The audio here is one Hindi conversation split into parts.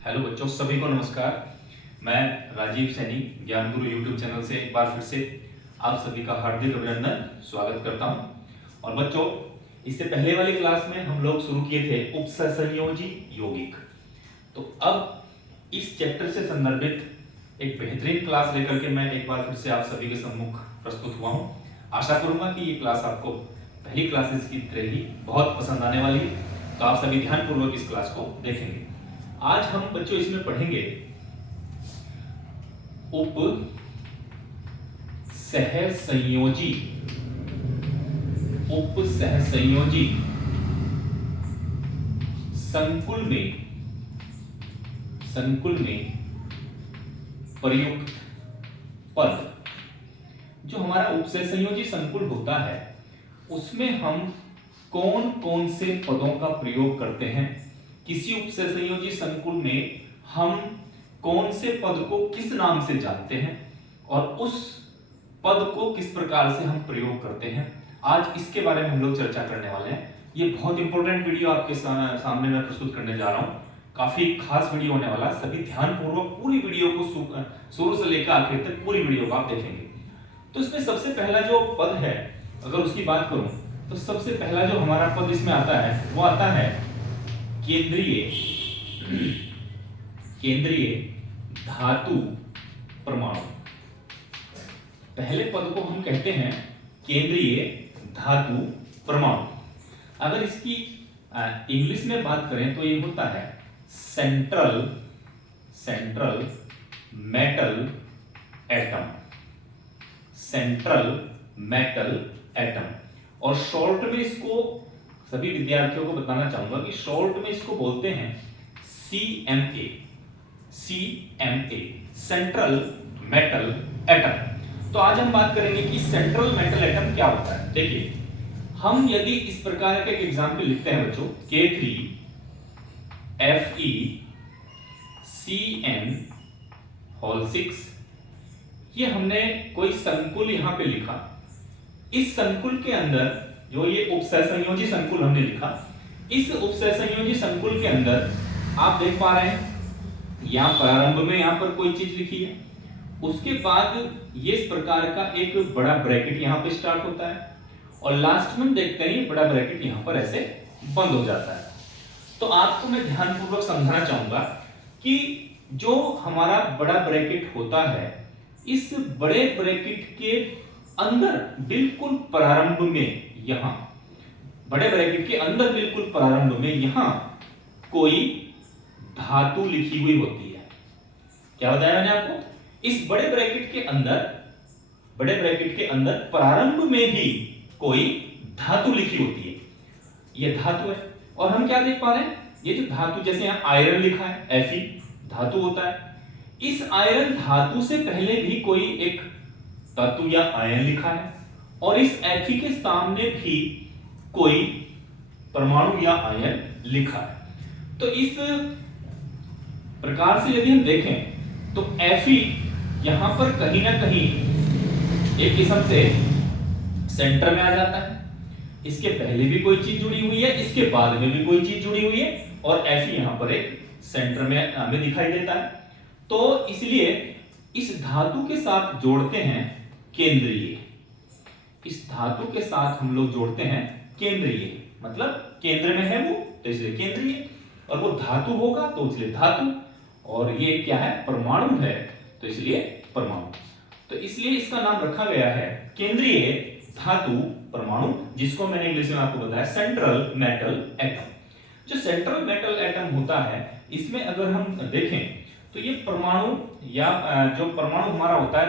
हेलो बच्चों, सभी को नमस्कार। मैं राजीव सैनी ज्ञान गुरु यूट्यूब चैनल से एक बार फिर से आप सभी का हार्दिक अभिनंदन स्वागत करता हूं। और बच्चों, इससे पहले वाली क्लास में हम लोग शुरू किए थे उपसंयोजी यौगिक। तो अब इस चैप्टर से संदर्भित एक बेहतरीन क्लास लेकर के मैं एक बार फिर से आप सभी के सम्मुख प्रस्तुत हुआ हूं। आशा करूंगा कि ये क्लास आपको पहली क्लासेस की तरह ही बहुत पसंद आने वाली है। तो आप सभी ध्यानपूर्वक इस क्लास को देखेंगे। आज हम बच्चों इसमें पढ़ेंगे उप सहसंयोजी संकुल में प्रयुक्त पद। जो हमारा उपसहसंयोजी संकुल होता है उसमें हम कौन कौन से पदों का प्रयोग करते हैं, किसी उपसहसंयोजी संकुल में हम कौन से पद को किस नाम से जानते हैं और उस पद को किस प्रकार से हम प्रयोग करते हैं, आज इसके बारे में हम लोग चर्चा करने वाले हैं। ये बहुत इंपॉर्टेंट वीडियो आपके सामने मैं प्रस्तुत करने जा रहा हूं। काफी खास वीडियो होने वाला, सभी ध्यानपूर्वक पूरी वीडियो को शुरू से लेकर आखिर तक पूरी वीडियो को आप देखेंगे। तो इसमें सबसे पहला जो पद है, अगर उसकी बात करूं तो सबसे पहला जो हमारा पद इसमें आता है वो आता है केंद्रीय धातु परमाणु। पहले पद को हम कहते हैं केंद्रीय धातु परमाणु। अगर इसकी इंग्लिश में बात करें तो ये होता है central metal atom. Central metal atom. और शॉर्ट में इसको सभी विद्यार्थियों को बताना चाहूंगा कि शॉर्ट में इसको बोलते हैं CMA, सेंट्रल मेटल एटम। तो आज हम बात करेंगे कि सेंट्रल मेटल एटम क्या होता है। देखिए, हम यदि इस प्रकार का एक एग्जांपल लिखते हैं बच्चों, K3FeCN6, ये हमने कोई संकुल यहां पे लिखा। इस संकुल के अंदर जो ये उपसहसंयोजी संकुल हमने लिखा, इस उपसहसंयोजी संकुल के अंदर आप देख पा रहे हैं यहां प्रारंभ में यहां पर कोई चीज लिखी है, उसके बाद ये इस प्रकार का एक बड़ा ब्रैकेट यहां पे स्टार्ट होता है और लास्ट में देखते हैं ये बड़ा ब्रैकेट यहां पर ऐसे बंद हो जाता है। तो आपको मैं ध्यानपूर्वक समझाना चाहूंगा कि जो हमारा बड़ा ब्रैकेट होता है, इस बड़े ब्रैकेट के अंदर बिल्कुल प्रारंभ में, यहां बड़े ब्रैकेट के अंदर बिल्कुल प्रारंभ में यहां कोई धातु लिखी हुई होती है। क्या बताया मैंने आपको? इस बड़े ब्रैकेट के अंदर प्रारंभ में ही कोई धातु लिखी होती है। यह धातु है। और हम क्या देख पा रहे हैं, ये जो धातु, जैसे यहां आयरन लिखा है, Fe धातु होता है। इस आयरन धातु से पहले भी कोई एक धातु या आयन लिखा है और इस Fe के सामने भी कोई परमाणु या आयन लिखा है। तो इस प्रकार से यदि हम देखें तो Fe यहां पर कहीं ना कहीं एक किस्म से सेंटर में आ जाता है। इसके पहले भी कोई चीज जुड़ी हुई है, इसके बाद में भी कोई चीज जुड़ी हुई है और Fe यहां पर एक सेंटर में हमें दिखाई देता है। तो इसलिए इस धातु के साथ जोड़ते हैं केंद्रीय। इस धातु के साथ हम लोग जोड़ते हैं केंद्रीय, मतलब केंद्र में है वो तो इसलिए केंद्रीय, और वो धातु होगा तो इसलिए धातु, और ये क्या है, परमाणु है तो इसलिए परमाणु। तो इसलिए इसका नाम रखा गया है केंद्रीय धातु परमाणु, जिसको मैंने इंग्लिश में आपको बताया सेंट्रल मेटल एटम। जो सेंट्रल मेटल एटम होता है, इसमें अगर हम देखें तो ये परमाणु या जो परमाणु हमारा होता है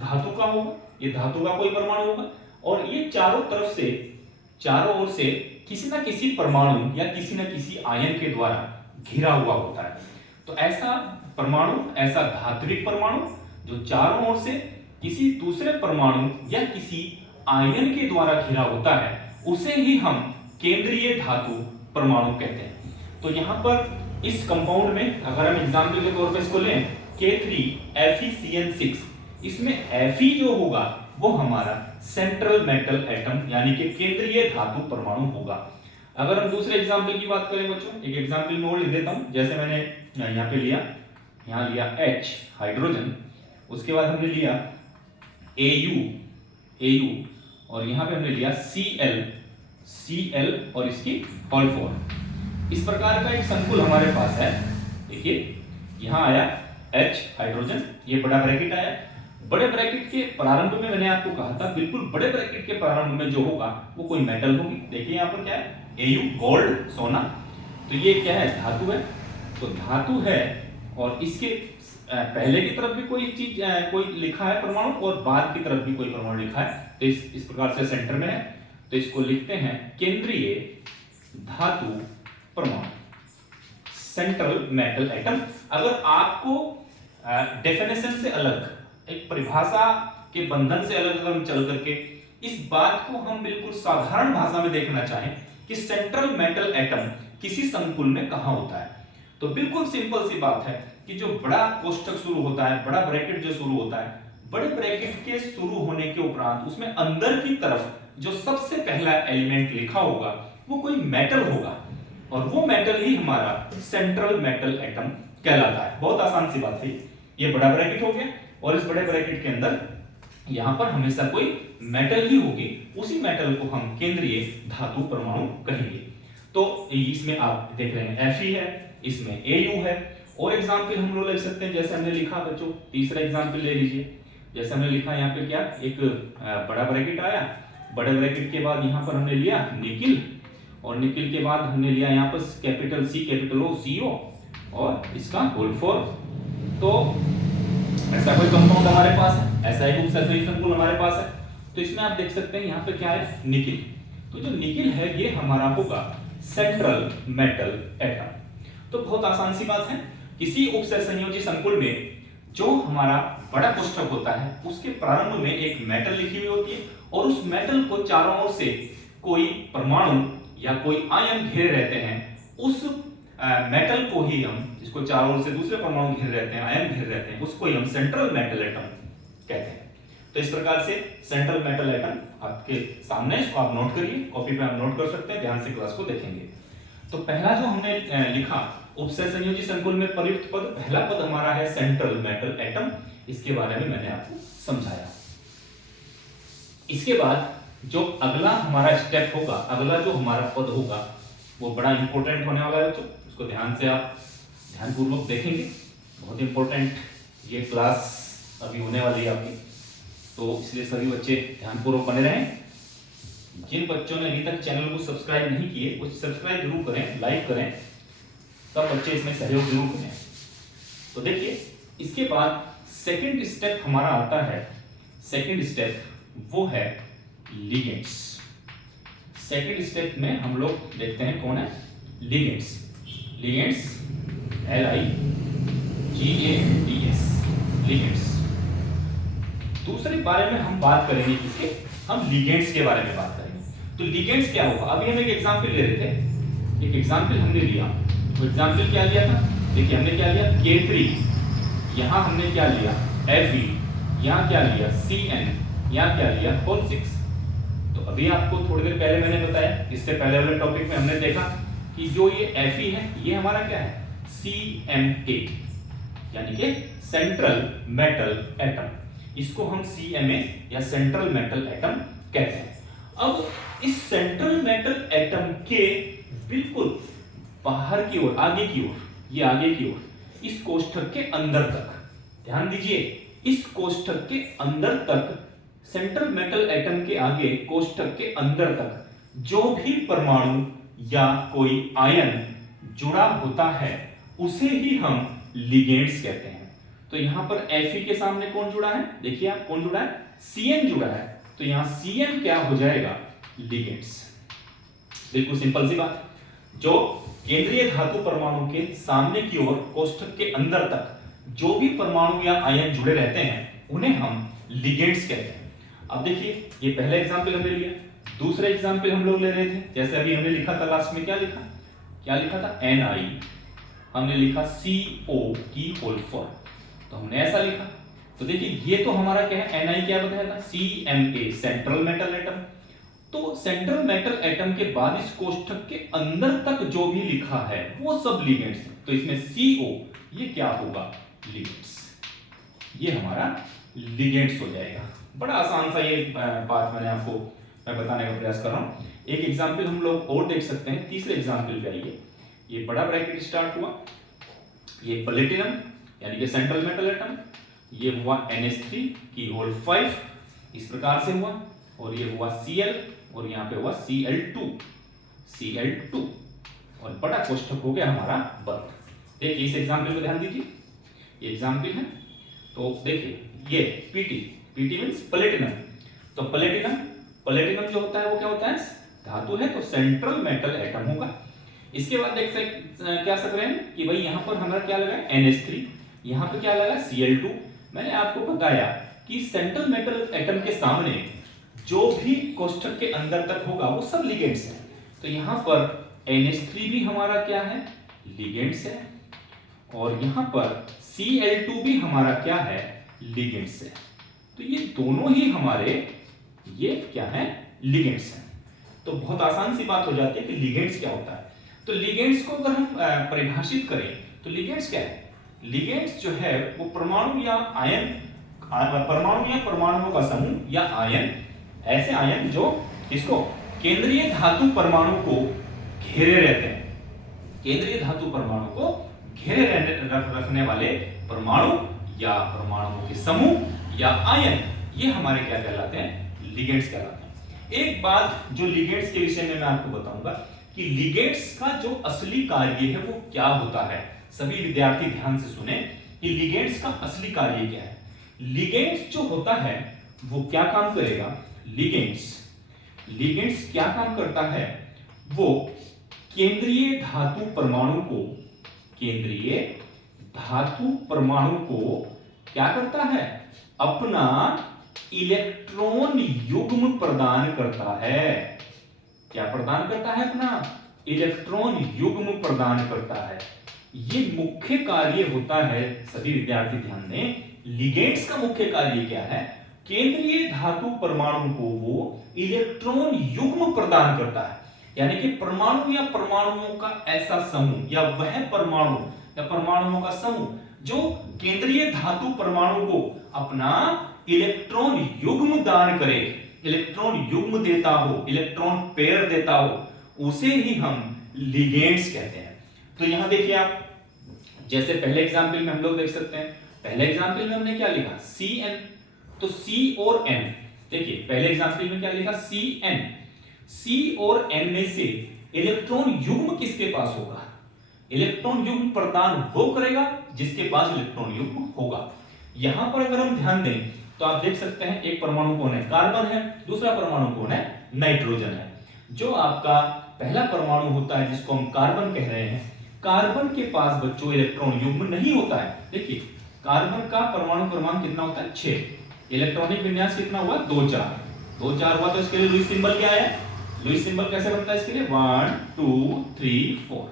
धातु का होगा, ये धातु का कोई परमाणु होगा और ये चारों ओर से किसी ना किसी परमाणु या किसी ना किसी आयन के द्वारा घिरा हुआ होता है। तो ऐसा परमाणु, ऐसा धात्विक परमाणु जो चारों ओर से किसी दूसरे परमाणु या किसी आयन के द्वारा घिरा होता है, उसे ही हम केंद्रीय धातु परमाणु कहते हैं। तो यहां पर इस कंपाउंड में अगर हम एग्जांपल के तौर पे इसको लें K3FeCN6, इसमें Fe जो होगा वो हमारा सेंट्रल मेटल एटम यानी कि केंद्रीय धातु परमाणु होगा। अगर हम दूसरे एग्जाम्पल की बात करें बच्चों, एक एग्जाम्पल में और लिख देता हूं, जैसे मैंने यहाँ पे लिया, यहाँ लिया H हाइड्रोजन, उसके बाद हमने लिया AU और यहाँ पे हमने लिया Cl और इसकी होल फॉर्म। इस प्रकार का एक संकुल हमारे पास है। देखिए यहाँ आया H हाइड्रोजन, ये बड़ा ब्रैकेट आया। बड़े ब्रैकेट के प्रारंभ में मैंने आपको कहा था, बिल्कुल बड़े ब्रैकेट के प्रारंभ में जो होगा वो कोई मेटल होगी। देखिए यहाँ पर क्या है, Au गोल्ड सोना, तो ये क्या है, धातु है। तो धातु है और इसके पहले की तरफ भी कोई चीज कोई लिखा है परमाणु और बाद की तरफ भी कोई परमाणु लिखा है, तो इस प्रकार से सेंटर में है, तो इसको लिखते हैं केंद्रीय धातु परमाणु, सेंट्रल मेटल एटम। अगर आपको डेफिनेशन से अलग, एक परिभाषा के बंधन से अलग अगर हम चल करके इस बात को हम बिल्कुल साधारण भाषा में देखना चाहें कि सेंट्रल मेटल एटम किसी संकुल में कहां होता है, तो बिल्कुल सिंपल सी बात है कि जो बड़ा कोष्ठक शुरू होता है, बड़ा ब्रैकेट जो शुरू होता है, बड़े ब्रैकेट के शुरू होने के उपरांत उसमें अंदर की तरफ जो सबसे पहला एलिमेंट लिखा होगा वो कोई मेटल होगा और वो मेटल ही हमारा सेंट्रल मेटल एटम कहलाता है। बहुत आसान सी बात है। ये बड़ा ब्रैकेट हो गया और इस बड़े ब्रैकेट के अंदर यहां पर हमेशा कोई मेटल ही होगी, उसी मेटल को हम केंद्रीय धातु परमाणु कहेंगे। तो इसमें आप देख रहे हैं Fe है, इसमें Au है। और एग्जाम्पल हम लोग ले सकते हैं, जैसे हमने लिखा बच्चों, तीसरा एग्जाम्पल ले लीजिए। जैसे हमने लिखा यहाँ पे क्या, एक बड़ा ब्रैकेट आया, बड़े ब्रैकेट के बाद यहाँ पर हमने लिया निकिल और निकिल के बाद हमने लिया यहाँ पर capital C capital O CO और इसका होल फॉर। तो ऐसा कोई कंपाउंड हमारे पास है, ऐसा एक उपसर्जनी संकुल हमारे पास है, तो इसमें आप देख सकते हैं यहाँ पे क्या है, निकिल। तो जो निकिल है ये हमारा होगा सेंट्रल मेटल एटम। तो बहुत आसान सी बात है, किसी उपसंयोजी संकुल में जो हमारा बड़ा कोष्ठक होता है उसके प्रारंभ में एक मेटल लिखी हुई होती है और उस मेटल को चारों ओर से कोई परमाणु या कोई आयन घेरे रहते हैं। उस मेटल को ही हम, जिसको चारों ओर से दूसरे परमाणु घेरे रहते हैं, आयन घेरे रहते हैं, उसको ही हम सेंट्रल मेटल एटम कहते हैं। तो इस प्रकार से सेंट्रल मेटल एटम आपके सामने, इसको आप नोट करिए, कॉपी पे आप नोट कर सकते हैं, ध्यान से क्लास को देखेंगे। तो पहला जो हमने लिखा उपसंयोजी संकुल में प्रयुक्त पद, पहला पद हमारा है सेंट्रल मेटल एटम, इसके बारे में मैंने आपको समझाया। इसके बाद जो अगला हमारा स्टेप होगा, अगला जो हमारा पद होगा वो बड़ा इंपॉर्टेंट होने वाला है बच्चों, उसको ध्यान से आप ध्यानपूर्वक देखेंगे। बहुत इंपॉर्टेंट ये क्लास अभी होने वाली है आपकी, तो इसलिए सभी बच्चे ध्यानपूर्वक बने रहें। जिन बच्चों ने अभी तक चैनल को सब्सक्राइब नहीं किए वो सब्सक्राइब जरूर करें, लाइक करें, तब बच्चे इसमें सहयोग जरूर करें। तो देखिए इसके बाद सेकंड स्टेप हमारा आता है, सेकंड स्टेप वो है लिगेंड्स। सेकंड स्टेप में हम लोग देखते हैं कौन है, लिगेंड्स। Ligands LIGADS, ligands. दूसरे बारे में हम बात करेंगे किसके, हम लिगेंड्स के बारे में बात करेंगे। तो लिगेंड्स क्या होगा, अभी हम एक एग्जांपल ले रहे थे, एक एग्जांपल हमने लिया, तो एग्जांपल क्या लिया था, देखिए हमने क्या लिया K3, यहां हमने क्या लिया Fe, यहां क्या लिया CN, यहां क्या लिया COL6। तो अभी आपको थोड़ी देर पहले मैंने बताया, इससे पहले वाले टॉपिक में हमने देखा कि जो ये Fe है ये हमारा क्या है CMA, यानी कि सेंट्रल मेटल एटम, इसको हम CMA या सेंट्रल मेटल एटम कहते हैं। अब इस सेंट्रल मेटल एटम के बिल्कुल बाहर की ओर, आगे की ओर, ये आगे की ओर, इस कोष्ठक के अंदर तक, ध्यान दीजिए, इस कोष्ठक के अंदर तक, सेंट्रल मेटल एटम के आगे कोष्ठक के अंदर तक जो भी परमाणु या कोई आयन जुड़ा होता है उसे ही हम लिगेंड्स कहते हैं। तो यहां पर Fe के सामने कौन जुड़ा है, देखिए आप कौन जुड़ा है, CN जुड़ा है, तो यहां CN क्या हो जाएगा, लिगेंड्स। बिल्कुल सिंपल सी बात, जो केंद्रीय धातु परमाणु के सामने की ओर कोष्ठक के अंदर तक जो भी परमाणु या आयन जुड़े रहते हैं उन्हें हम लिगेंड्स कहते हैं। अब देखिए ये पहला एग्जांपल हमने लिया, दूसरा एग्जांपल हम लोग ले रहे थे, जैसे अभी हमने लिखा था लास्ट में, क्या लिखा था Ni, हमने लिखा CO की होल फॉर्म, तो हमने ऐसा लिखा। तो देखिए ये तो हमारा क्या है, Ni क्या बताया था, CMA सेंट्रल मेटल एटम। तो सेंट्रल मेटल एटम के बाद इस कोष्ठक के अंदर तक जो भी लिखा है वो सब लिगेंड्स हैं। तो इसमें CO ये क्या होगा, लिगेंड्स, ये हमारा लिगेंड्स हो जाएगा। बड़ा आसान सा ये बात मैं बताने का प्रयास कर रहा हूं। एक एग्जांपल हम लोग और देख सकते हैं, तीसरे एग्जांपल पे आइए। ये बड़ा ब्रैकेट स्टार्ट हुआ, ये प्लेटिनम यानी कि सेंट्रल मेटल एटम, ये हुआ NH3 की होल 5 इस प्रकार से हुआ, और ये हुआ Cl और यहाँ पे हुआ Cl2 और बड़ा कोष्ठक हो गया हमारा बर्थ। देखिए इस एग्जांपल पे ध्यान दीजिए, ये एग्जांपल है। तो देखिए ये Pt मींस प्लेटिनम। तो प्लेटिनम जो होता है वो क्या होता है, धातु है, तो सेंट्रल मेटल एटम होगा। इसके बाद देख सकते क्या सक रहे हैं कि भाई यहाँ पर हमारा क्या लगा NH3, यहाँ पे क्या लगा Cl2। मैंने आपको बताया कि सेंट्रल मेटल एटम के सामने जो भी कोष्ठक के अंदर तक होगा वो सब लिगेंड्स हैं। तो यहाँ पर NH3 भी हमारा क्या है, लिगेंड्स है, और यहाँ पर Cl2 भी हमारा क्या है, लिगेंड्स है। तो ये दोनों ही हमारे ये क्या है, लिगेंड्स हैं। तो बहुत आसान सी बात हो जाती है कि लिगेंड्स क्या होता है। तो लिगेंड्स को अगर हम परिभाषित करें तो लिगेंड्स क्या है, लिगेंड्स जो है वो परमाणु या आयन, परमाणु या परमाणुओं का समूह या आयन, ऐसे आयन जो इसको केंद्रीय धातु परमाणु को घेरे रहते हैं, केंद्रीय धातु परमाणु को घेरे रखने वाले परमाणु या परमाणुओं के समूह या आयन, ये हमारे क्या कहलाते हैं, लिगेंड्स कहलाते हैं। एक बात जो लिगेंड्स के विषय में मैं आपको बताऊंगा कि लिगेंड्स का जो असली कार्य है वो क्या होता है। सभी विद्यार्थी ध्यान से सुने कि लिगेंड्स का असली कार्य क्या है। लिगेंड्स जो होता है वो क्या काम करेगा, लिगेंड्स क्या काम करता है, वो केंद्रीय धातु परमाणु को क्या करता है, अपना इलेक्ट्रॉन युग्म प्रदान करता है। क्या प्रदान करता है, अपना इलेक्ट्रॉन युग्म प्रदान करता है। ये मुख्य कार्य होता है। सभी विद्यार्थी ध्यान दें, लिगेंड्स का मुख्य कार्य क्या है, केंद्रीय धातु परमाणु को वो इलेक्ट्रॉन युग्म प्रदान करता है। यानी कि परमाणु या परमाणुओं का ऐसा समूह या वह परमाणु या परमाणुओं का समूह जो केंद्रीय धातु परमाणु को अपना इलेक्ट्रॉन युग्म दान करे, इलेक्ट्रॉन युग्म देता हो, इलेक्ट्रॉन पेयर देता हो, उसे ही हम लिगेंड्स कहते हैं। तो यहां देखिए आप, जैसे पहले एग्जांपल में हम लोग देख सकते हैं, पहले एग्जांपल में हमने क्या लिखा, Cn। तो C और N, देखिए पहले एग्जांपल में क्या लिखा, Cn। C और N में से इलेक्ट्रॉन युग्म किसके पास होगा, इलेक्ट्रॉन युग्म प्रदान वो करेगा जिसके पास इलेक्ट्रॉन युग्म होगा। यहां पर अगर हम ध्यान दें तो आप देख सकते हैं एक परमाणु कौन है, कार्बन है, दूसरा परमाणु कौन है, नाइट्रोजन है। जो आपका पहला परमाणु होता है जिसको हम कार्बन कह रहे हैं, कार्बन के पास बच्चों इलेक्ट्रॉन युग्म नहीं होता है। देखिए कार्बन का परमाणु क्रमांक कितना होता है, 6। इलेक्ट्रॉनिक विन्यास कितना हुआ, 2 4 हुआ। तो इसके लिए लुईस सिंबल क्या है, लुईस सिंबल कैसे बनता है इसके लिए, 1 2 3 4।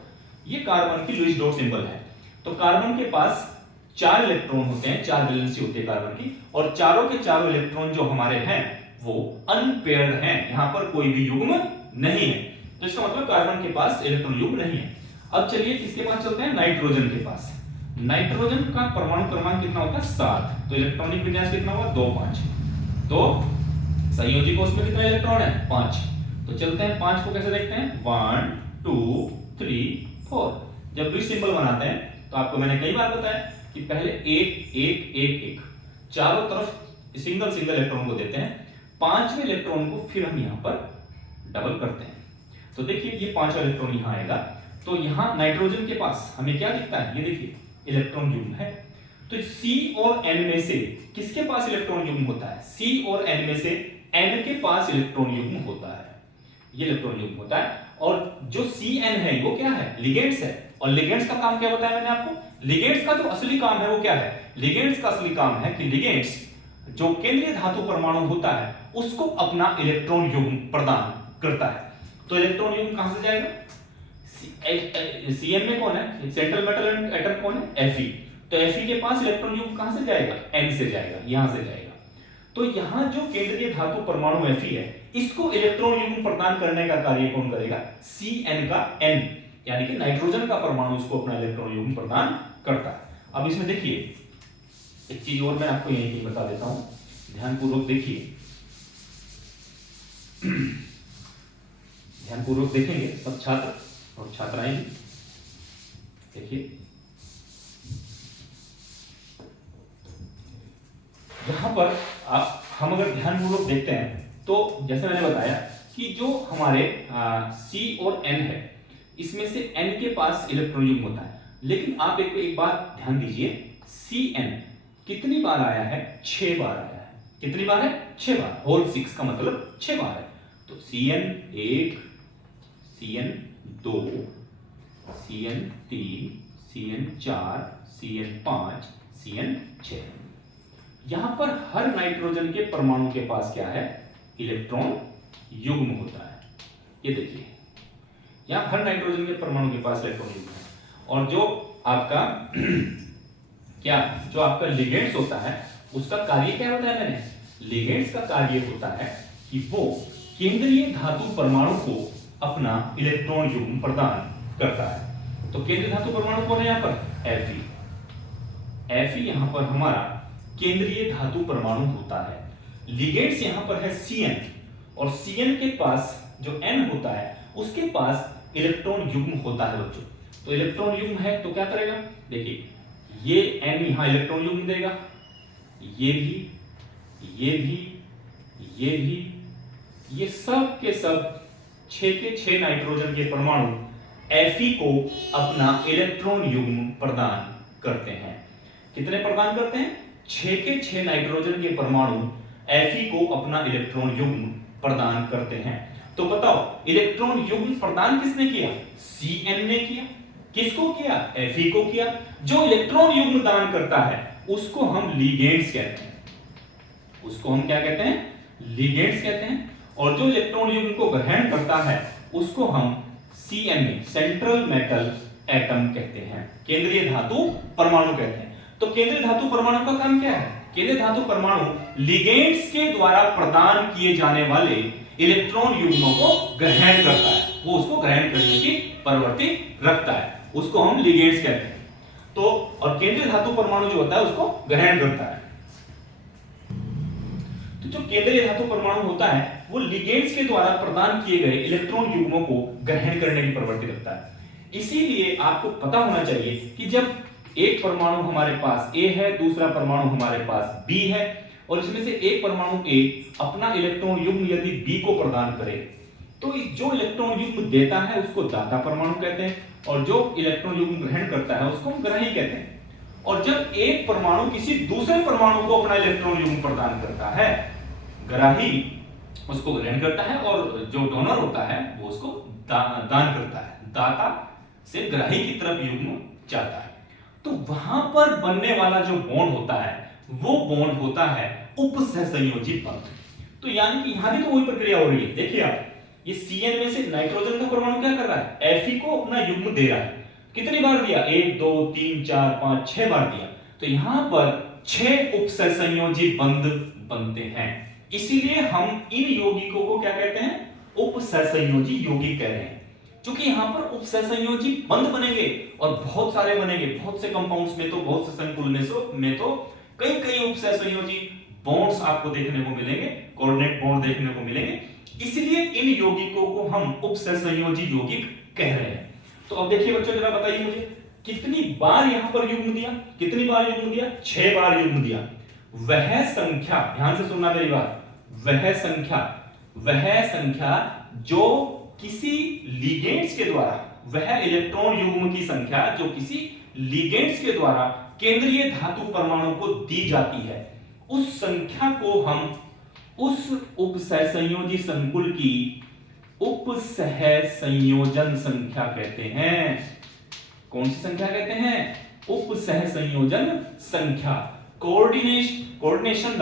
ये कार्बन की लुईस डॉट सिंबल है। तो कार्बन के पास 4 इलेक्ट्रॉन होते हैं, 4 वैलेंसी होती है कार्बन की, और चारों के चारों इलेक्ट्रॉन जो हमारे हैं वो अनपेयर्ड हैं, यहां पर कोई भी युग्म नहीं है। तो इसका मतलब कार्बन के पास इलेक्ट्रॉन युग्म नहीं है। अब चलिए किसके पास चलते हैं, नाइट्रोजन के पास। नाइट्रोजन का परमाणु क्रमांक कितना होता है, 7। तो इलेक्ट्रॉनिक विन्यास कितना हुआ, 2 5। तो संयोजी कोष में कितना इलेक्ट्रॉन है, 5। तो चलते हैं 5 को कैसे देखते हैं, 1 2 3 4। जब लुईस सिंबल बनाते हैं तो आपको मैंने कई बार बताया कि पहले 1 1 1 1 चारों तरफ सिंगल इलेक्ट्रॉन को देते हैं, 5वें इलेक्ट्रॉन को फिर हम यहां पर डबल करते हैं। तो देखिए ये 5वां इलेक्ट्रॉन यहां आएगा। तो यहां नाइट्रोजन के पास हमें क्या दिखता है, ये देखिए इलेक्ट्रॉन युग्म है। तो C और N में से किसके पास इलेक्ट्रॉन युग्म होता है, C और N में से N के पास इलेक्ट्रॉन युग्म होता है, ये इलेक्ट्रॉन युग्म होता है। और जो Cn है वो क्या है, लिगेंड्स है। और लिगेंड्स का काम क्या बताया मैंने आपको, लिगेंड्स का जो असली काम है वो क्या है, लिगेंड्स का असली काम है कि लिगेंड्स जो केंद्रीय धातु परमाणु होता है उसको अपना इलेक्ट्रॉन युग्म प्रदान करता है। तो इलेक्ट्रॉन युग्म कहां से जाएगा, Cn में कौन है, सेंट्रल मेटल एटम कौन है, Fe। तो Fe के पास इलेक्ट्रॉन युग्म कहां से जाएगा, N से जाएगा, यहां से जाएगा। तो यहां जो केंद्रीय धातु परमाणु Fe है, इसको इलेक्ट्रॉन युग्म प्रदान करने का कार्य कौन करेगा? Cn का n, यानी कि नाइट्रोजन का परमाणु उसको अपना इलेक्ट्रॉन युग्म प्रदान करता है। अब इसमें देखिए एक चीज और मैं आपको यहीं पे बता देता हूं, ध्यानपूर्वक देखिए, ध्यानपूर्वक देखेंगे सब छात्र और छात्राएं भी। देखिए यहां पर हम अगर ध्यानपूर्वक देखते हैं तो जैसे मैंने बताया कि जो हमारे C और N है, इसमें से N के पास इलेक्ट्रॉन युग्म होता है, लेकिन आप एक बात ध्यान दीजिए, Cn कितनी बार आया है? 6 बार आया है। कितनी बार है? 6 बार, होल 6 का मतलब 6 बार है। तो Cn 1, Cn 2, Cn 3, Cn 4, Cn 5, Cn 6। यहां पर हर नाइट्रोजन के परमाणु के पास क्या है? इलेक्ट्रॉन युग्म होता है। ये देखिए यहां हर नाइट्रोजन के परमाणु के पास इलेक्ट्रॉन युग्म है। और जो आपका क्या, जो आपका लिगेंड्स होता है, उसका कार्य क्या होता है? मैंने लिगेंड्स का कार्य होता है कि वो केंद्रीय धातु परमाणु को अपना इलेक्ट्रॉन युग्म प्रदान करता है। तो केंद्रीय धातु परमाणु कौन है यहां पर? Fe यहां पर हमारा केंद्रीय धातु परमाणु होता है। लिगेंड्स यहां पर है Cn, और Cn के पास जो N होता है उसके पास इलेक्ट्रॉन युग्म होता है बच्चों। तो इलेक्ट्रॉन युग्म है तो क्या करेगा? देखिए ये N यहां इलेक्ट्रॉन युग्म देगा, ये भी, ये भी, ये भी, ये सब के सब 6 के 6 नाइट्रोजन के परमाणु Fe को अपना इलेक्ट्रॉन युग्म प्रदान करते हैं। कितने प्रदान करते हैं? 6 के 6 नाइट्रोजन के परमाणु Fe को अपना इलेक्ट्रॉन युग्म प्रदान करते हैं। तो बताओ इलेक्ट्रॉन युग्म प्रदान किसने किया? Cn ने किया। किसको किया? Fe को किया। जो इलेक्ट्रॉन युग्म दान करता है उसको हम लिगेंड्स कहते हैं। उसको हम क्या कहते हैं? लिगेंड्स कहते हैं। और जो इलेक्ट्रॉन युग्म को ग्रहण करता है उसको हम Cna, सेंट्रल मेटल एटम कहते हैं, केंद्रीय धातु परमाणु कहते हैं। तो केंद्रीय धातु परमाणु का काम क्या है? केंद्रीय धातु परमाणु लिगेंड्स के द्वारा प्रदान किए जाने वाले इलेक्ट्रॉन युग्मों को ग्रहण करता है, वो उसको ग्रहण करने की प्रवृत्ति रखता है, उसको हम लिगेंड्स कहते हैं। तो और केंद्रीय धातु परमाणु जो होता है उसको ग्रहण करता है। तो जो केंद्रीय धातु परमाणु होता है वो लिगेंड्स के द्वारा प्रदान किए गए इलेक्ट्रॉन युग्मों को ग्रहण करने की प्रवृत्ति रखता है। इसीलिए आपको पता होना चाहिए कि जब एक परमाणु हमारे पास A है, दूसरा परमाणु हमारे पास B है, और इसमें से एक परमाणु A अपना इलेक्ट्रॉन युग्म यदि B को प्रदान करे तो जो इलेक्ट्रॉन युग्म देता है उसको दाता परमाणु कहते हैं, और जो इलेक्ट्रॉन युग्म ग्रहण करता है उसको हम ग्राही कहते हैं। और जब एक परमाणु किसी दूसरे परमाणु को अपना इलेक्ट्रॉन युग्म प्रदान करता है, ग्राही उसको ग्रहण करता है और जो डोनर होता है वो उसको दान करता है, दाता से ग्राही की तरफ युग्म जाता है। तो वहां पर बनने वाला जो बॉन्ड होता है वो बॉन्ड होता है उपसहसंयोजी बंध। तो यानी कि यहां भी तो वही प्रक्रिया हो रही है। देखिए आप, ये Cn में से नाइट्रोजन का परमाणु क्या कर रहा है? Fe को अपना युग्म दे रहा है। कितनी बार दिया? 1 2 3 4 5 6 बार दिया। तो यहां पर 6 उपसहसंयोजी बंध बनते हैं। इसीलिए हम इन यौगिकों को क्या कहते हैं? उपसहसंयोजी यौगिक कह रहे हैं। क्योंकि यहां पर उपसहसंयोजी बंध बनेंगे और बहुत सारे बनेंगे, बहुत से कंपाउंड्स में तो, बहुत से संकुल में तो कई उपसहसंयोजी बॉन्ड्स आपको देखने को मिलेंगे, कोऑर्डिनेट बॉन्ड देखने को मिलेंगे। इसलिए इन यौगिकों को हम उपसहसंयोजी यौगिक कह रहे हैं। तो अब देखिए बच्चों, जरा बताइए मुझे कितनी बार यहां पर युग्म दिया? कितनी बार युग्म दिया? 6 बार युग्म दिया। वह संख्या, ध्यान से सुनना मेरी बात, वह संख्या जो किसी लिगेंड्स के द्वारा, वह इलेक्ट्रॉन युग्म की संख्या जो किसी लिगेंड्स के द्वारा केंद्रीय धातु परमाणु को दी जाती है, उस संख्या को हम उस उपसहसंयोजी संकुल की उपसहसंयोजन संख्या कहते हैं। कौन सी संख्या कहते हैं? उपसहसंयोजन संख्या। कोऑर्डिनेशन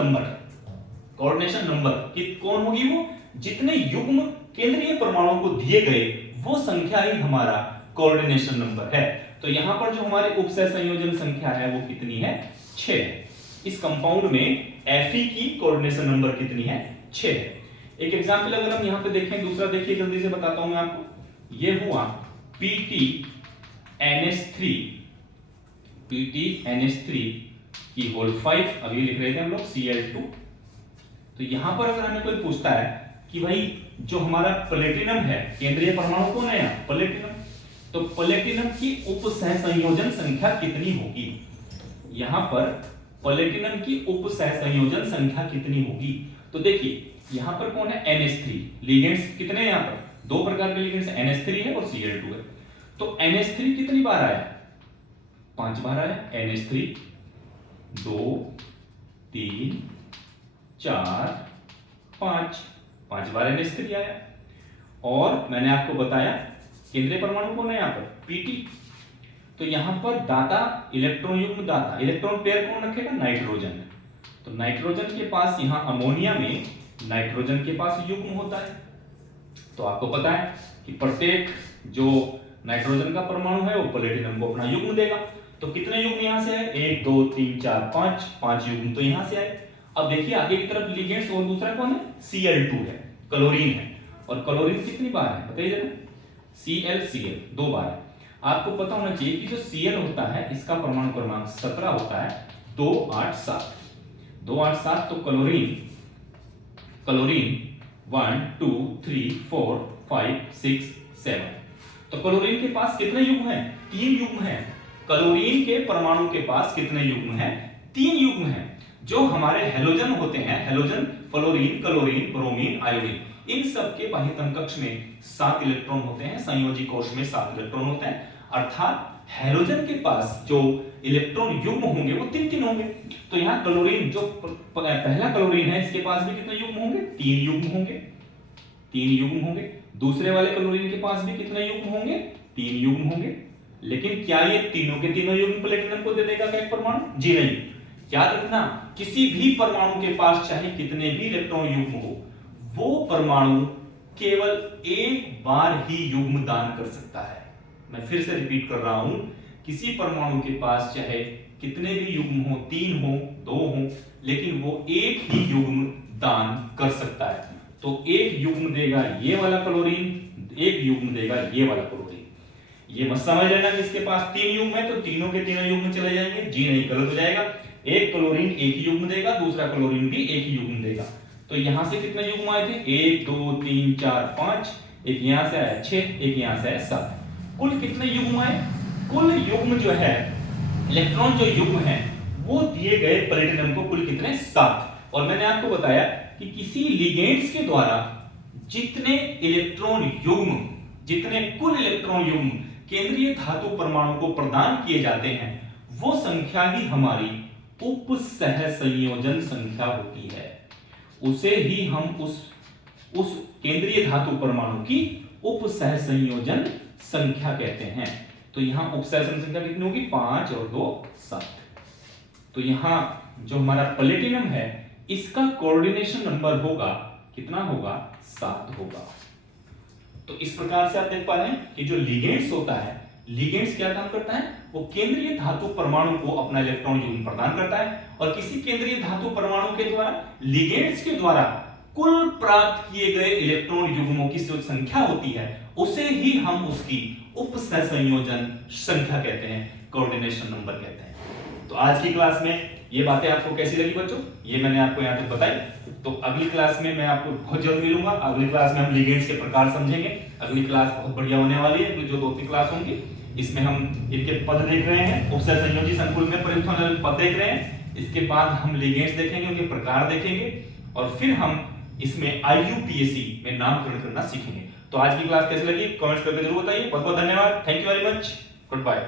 नंबर कि कौन होगी वो? जितने युग्म केंद्रीय परमाणु को दिए गए वो संख्या ही हमारा कोऑर्डिनेशन नंबर है। तो यहां पर जो हमारी उपसहसंयोजन संख्या है वो कितनी है? 6 है। इस कंपाउंड में Fe की कोऑर्डिनेशन नंबर कितनी है? 6 है। एक एग्जांपल अगर हम यहां पे देखें, दूसरा देखिए, जल्दी से बताता हूं मैं आपको। ये हुआ PTNH3 की होल 5, अभी लिख रहे थे हम लोग Cl2। तो यहां पर अगर हमें कोई पूछता है कि भाई जो हमारा प्लेटिनम है, केंद्रीय परमाणु कौन है यहाँ? प्लेटिनम। तो प्लेटिनम की उपसहसंयोजन संख्या कितनी होगी? यहां पर प्लेटिनम की उपसहसंयोजन संख्या कितनी होगी? तो देखिए यहां पर कौन है? NH3। लिगेंड्स कितने हैं यहाँ पर? 2 प्रकार के लिगेंड्स, NH3 है और Cl2 है। तो NH3 कितनी बार आया? 5 बार आया। NH3 2 3 4 5 बार NH3 आया। और मैंने आपको बताया केंद्रीय परमाणु कौन है यहाँ पर? Pt। तो यहां पर दाता, इलेक्ट्रॉन युग्म दाता, इलेक्ट्रॉन पेयर कौन रखेगा? नाइट्रोजन। तो नाइट्रोजन के पास यहां अमोनिया में नाइट्रोजन के पास युग्म होता है। तो आपको पता है कि प्रत्येक जो नाइट्रोजन का परमाणु है वो प्लेटिनम को अपना युग्म देगा। तो कितने युग्म यहां से आए? 1 2 3 4 5 युग्म तो यहां से आए। अब देखिए आगे की तरफ लिगेंड्स, और दूसरा कौन है? Cl2 है, क्लोरीन है। और क्लोरीन कितनी बार है बताइए जरा? Cl 2 बार है। आपको पता होना चाहिए कि जो Cl होता है इसका परमाणु क्रमांक 17 होता है, 287। तो क्लोरीन 1 2 3 4 5 6 7। तो क्लोरीन के पास कितने युग्म हैं? 3 युग्म हैं। क्लोरीन के परमाणु के पास कितने युग्म हैं? 3 युग्म हैं। जो हमारे हैलोजन होते हैं, halogen fluorine, chlorine, bromine, iodine, इन सब के बाह्यतम कक्ष में 7 इलेक्ट्रॉन होते हैं, संयोजी कोश में 7 इलेक्ट्रॉन होते हैं। अर्थात हैलोजन के पास जो इलेक्ट्रॉन युग्म होंगे वो 3 होंगे। तो यहाँ क्लोरीन जो पहला क्लोरीन है इसके पास भी कितने युग्म होंगे? 3 युग्म होंगे। दूसरे वाले क्लोरीन के पास भी कितने युग्म होंगे? 3 युग्म होंगे। लेकिन क्या ये तीनों के तीनों युग्म प्लेटिनम को दे देगा क्या एक परमाणु? जी नहीं। याद रखना, किसी भी परमाणु के पास चाहे कितने भी इलेक्ट्रॉन युग्म हो, वो परमाणु केवल एक बार ही युग्म दान कर सकता है। मैं फिर से रिपीट कर रहा हूं, किसी परमाणु के पास चाहे कितने भी युग्म हो, 3 हो 2 हो, लेकिन वो एक ही युग्म दान कर सकता है। तो एक युग्म देगा ये वाला क्लोरीन, एक युग्म देगा ये वाला क्लोरीन। ये मत समझ लेना कि इसके पास 3 युग्म है तो तीनों के तीनों युग्म चले जाएंगे। जी नहीं, गलत हो जाएगा। एक क्लोरीन एक ही युग्म देगा, दूसरा क्लोरीन भी एक ही युग्म देगा। तो यहां से कितने युग्म आए थे? 1 2 3 4 5, एक यहां से आया 6, एक यहां से आया 7। कुल कितने युग्म आए? कुल युग्म जो है, इलेक्ट्रॉन जो युग्म है वो दिए गए प्लेटिनम को कुल कितने? 7। और मैंने आपको बताया कि किसी लिगेंड्स के द्वारा जितने इलेक्ट्रॉन युग्म, जितने कुल इलेक्ट्रॉन युग्म केंद्रीय धातु परमाणु को प्रदान किए जाते हैं, वो संख्या ही हमारी उपसहसंयोजन संख्या होती है। उसे ही हम उस केंद्रीय धातु परमाणु की उपसहसंयोजन संख्या कहते हैं। तो यहां उपसहसंयोजन संख्या कितनी होगी? 5 और 2 7। तो यहां जो हमारा प्लेटिनम है इसका कोऑर्डिनेशन नंबर होगा, कितना होगा? 7 होगा। तो इस प्रकार से आप देख पा रहे हैं कि जो लिगेंड्स होता है, लिगेंड्स क्या काम करता है? वो केंद्रीय धातु परमाणु को अपना इलेक्ट्रॉन युग्म प्रदान करता है, और किसी केंद्रीय धातु परमाणु के द्वारा, लिगेंड्स के द्वारा कुल प्राप्त किए गए इलेक्ट्रॉन युग्मों की जो संख्या होती है उसे ही हम उसकी उपसहसंयोजन संख्या कहते हैं, कोऑर्डिनेशन नंबर कहते हैं। तो आज की क्लास में ये बातें आपको कैसी लगी बच्चों? ये मैंने आपको यहाँ तक बताई। तो अगली क्लास में मैं आपको बहुत जल्द मिलूंगा। अगली क्लास में हम लिगेंड्स के प्रकार समझेंगे। अगली क्लास बहुत बढ़िया होने वाली है, जो 2-3 क्लास होंगी इसमें हम इनके पद देख रहे हैं, उपसहसंयोजी संकुल में प्रयुक्त होने वाले पद देख रहे हैं। इसके बाद हम लिगेंड्स देखेंगे, उनके प्रकार देखेंगे, और फिर हम इसमें IUPAC में नामकरण करना सीखेंगे। तो आज की क्लास कैसी लगी कमेंट्स करके जरूर बताइए। बहुत बहुत धन्यवाद। Thank you very much. Good bye.